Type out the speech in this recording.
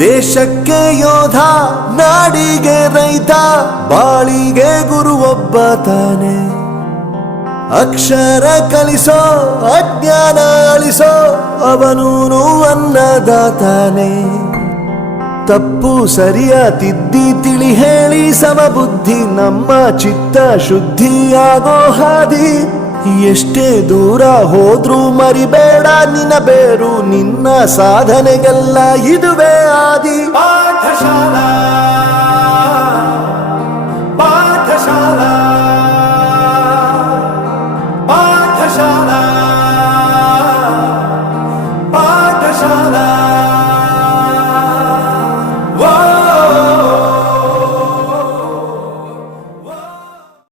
ದೇಶಕ್ಕೆ ಯೋಧ, ನಾಡಿಗೆ ರೈತ, ಬಾಳಿಗೆ ಗುರು ಒಬ್ಬ ತಾನೆ. ಅಕ್ಷರ ಕಲಿಸೋ, ಅಜ್ಞಾನ ಅಳಿಸೋ, ಅವನೂನು ಅನ್ನದಾತಾನೆ. ತಪ್ಪು ಸರಿಯ ತಿದ್ದಿ ತಿಳಿ ಹೇಳಿ ಸಮಬುದ್ಧಿ ನಮ್ಮ ಚಿತ್ತ ಶುದ್ಧಿಯಾಗೋ ಹಾದಿ. ಎಷ್ಟೇ ದೂರ ಹೋದ್ರೂ ಮರಿಬೇಡ ನಿನ್ನ ಬೇರು, ನಿನ್ನ ಸಾಧನೆಗೆಲ್ಲ ಇದುವೇ ಆದಿ. ಪಾಠಶಾಲಾ